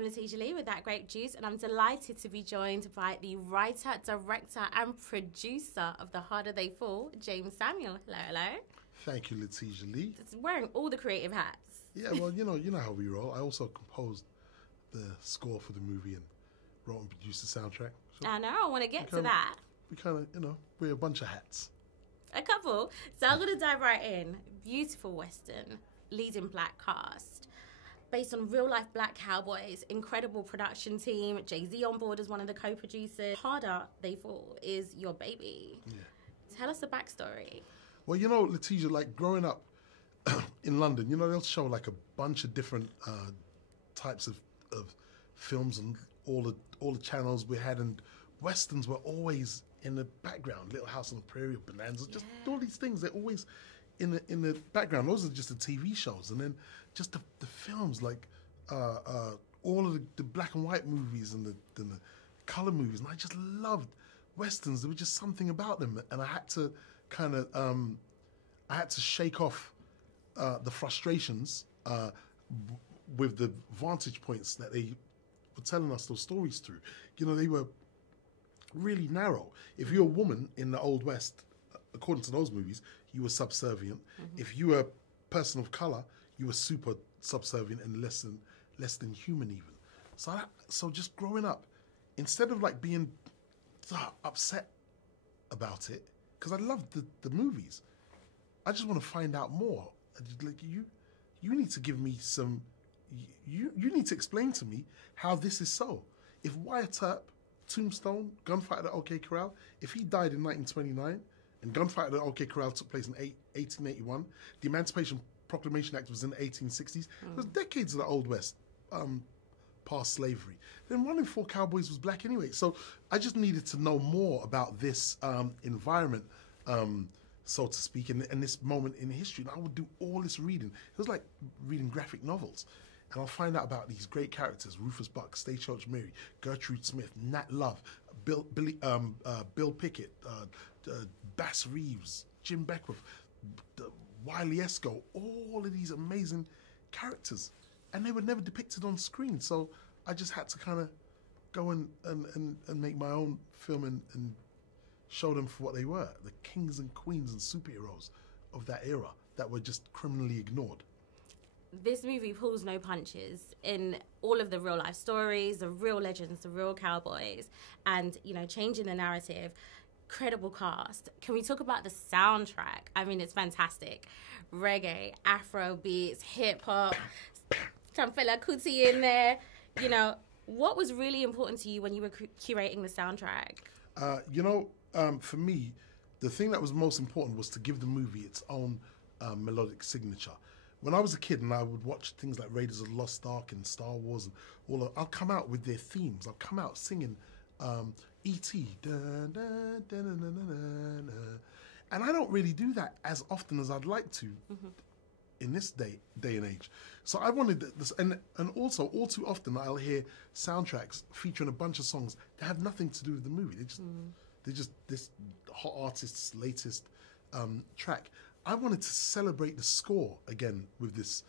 I'm Lettija Lee with That Grape Juice, and I'm delighted to be joined by the writer, director, and producer of The Harder They Fall, Jeymes Samuel. Hello, hello. Thank you, Lettija Lee. It's wearing all the creative hats. Yeah, well, you know how we roll. I also composed the score for the movie and wrote and produced the soundtrack. So I know, I want to get to that. We kind of, wear a bunch of hats. A couple. So I'm going to dive right in. Beautiful Western, leading black cast, based on real-life black cowboys, incredible production team, Jay-Z on board as one of the co-producers. Harder They Fall is your baby. Yeah. Tell us the backstory. Well, Lettija, like growing up in London, they'll show like a bunch of different types of films and all the channels we had, and Westerns were always in the background. Little House on the Prairie, Bonanza, just all these things, they're always in the background. Those are just the TV shows, and then just the films, like all of the black and white movies and the color movies, and I just loved Westerns. There was just something about them, and I had to kind of shake off the frustrations with the vantage points that they were telling us those stories through. They were really narrow. If you're a woman in the Old West, according to those movies, you were subservient. Mm-hmm. If you were a person of color, you were super subservient and less than human even. So just growing up, instead of like being upset about it, because I loved the movies, I just want to find out more. Like you need to give me some. You need to explain to me how this is so. If Wyatt Earp, Tombstone, Gunfight at OK Corral, if he died in 1929 and Gunfight at OK Corral took place in 1881, the Emancipation Proclamation Act was in the 1860s. It was decades of the Old West past slavery. Then 1 in 4 cowboys was black anyway. So I just needed to know more about this environment, so to speak, and this moment in history. And I would do all this reading. It was like reading graphic novels. And I'll find out about these great characters: Rufus Buck, Stagecoach Mary, Gertrude Smith, Nat Love, Bill Pickett, Bass Reeves, Jim Beckwith, Wiley Esco, all of these amazing characters. And they were never depicted on screen. So I just had to kind of go and make my own film and show them for what they were, the kings and queens and superheroes of that era that were just criminally ignored. This movie pulls no punches in all of the real life stories, the real legends, the real cowboys, and, changing the narrative. Credible cast. Can we talk about the soundtrack? I mean, it's fantastic. Reggae, Afro beats, hip hop, some Fela Kuti in there. What was really important to you when you were curating the soundtrack? For me, the thing that was most important was to give the movie its own melodic signature. When I was a kid and I would watch things like Raiders of the Lost Ark and Star Wars and I'll come out with their themes. I'll come out singing E.T. And I don't really do that as often as I'd like to in this day and age. So I wanted this, and also all too often I'll hear soundtracks featuring a bunch of songs that have nothing to do with the movie. They're just this hot artist's latest track. I wanted to celebrate the score again with this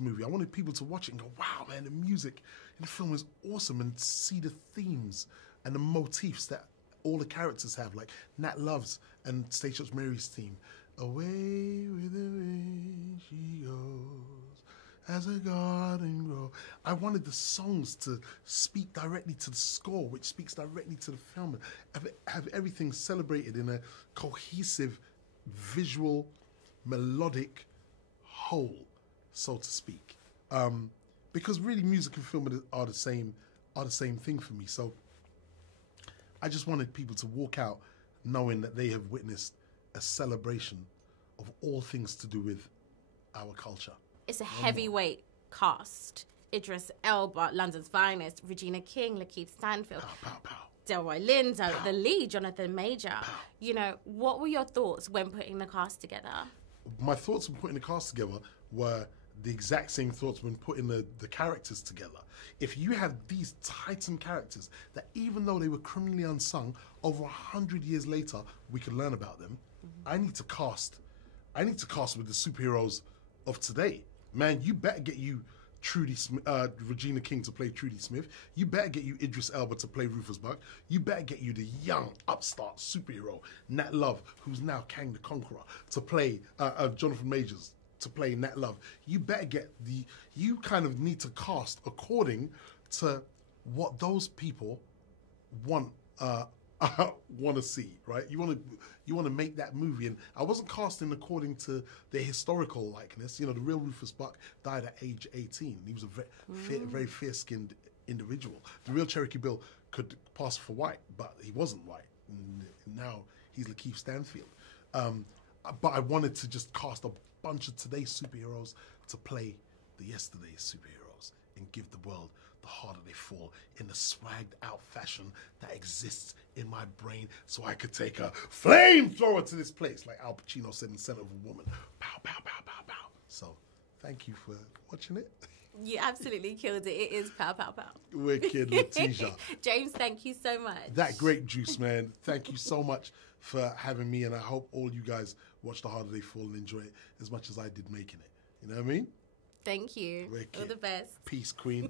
movie. I wanted people to watch it and go, wow, man, the music in the film is awesome, and see the themes and the motifs that all the characters have, like Nat Love's and Stagecoach Mary's theme. Away with the wind she goes, as a garden grows. I wanted the songs to speak directly to the score, which speaks directly to the film, and have everything celebrated in a cohesive, visual, melodic whole, so to speak. Because really, music and film are the same thing for me. So I just wanted people to walk out knowing that they have witnessed a celebration of all things to do with our culture. It's a heavyweight cast. Idris, Elba, London's finest, Regina King, LaKeith, Stanfield. Pow, pow, pow. Delroy Lindo, the lead, Jonathan Major. What were your thoughts when putting the cast together? My thoughts when putting the cast together were the exact same thoughts when putting the characters together. If you have these titan characters that, even though they were criminally unsung, over 100 years later, we can learn about them. I need to cast with the superheroes of today. Man, you better get you Regina King to play Trudy Smith. You better get you Idris Elba to play Rufus Buck. You better get you the young upstart superhero Nat Love, who's now Kang the Conqueror, to play Jonathan Majors to play Nat Love. You better get you kind of need to cast according to what those people want to see, right? You want to make that movie, and I wasn't casting according to their historical likeness. You know, the real Rufus Buck died at age 18. He was a very fair-skinned individual. The real Cherokee Bill could pass for white, but he wasn't white. And now he's LaKeith Stanfield. But I wanted to just cast a bunch of today's superheroes to play the yesterday's superheroes and give the world the harder they fall in the swagged out fashion that exists in my brain, so I could take a flamethrower to this place, like Al Pacino said in Scent of a Woman. Pow, pow, pow, pow, pow. So, thank you for watching it. You absolutely killed it. It is pow, pow, pow. Wicked, Lettija. Jeymes, thank you so much. That grape juice, man. Thank you so much for having me, and I hope all you guys watch The Harder They Fall and enjoy it as much as I did making it. You know what I mean? Thank you. Wicked. All the best. Peace, queen.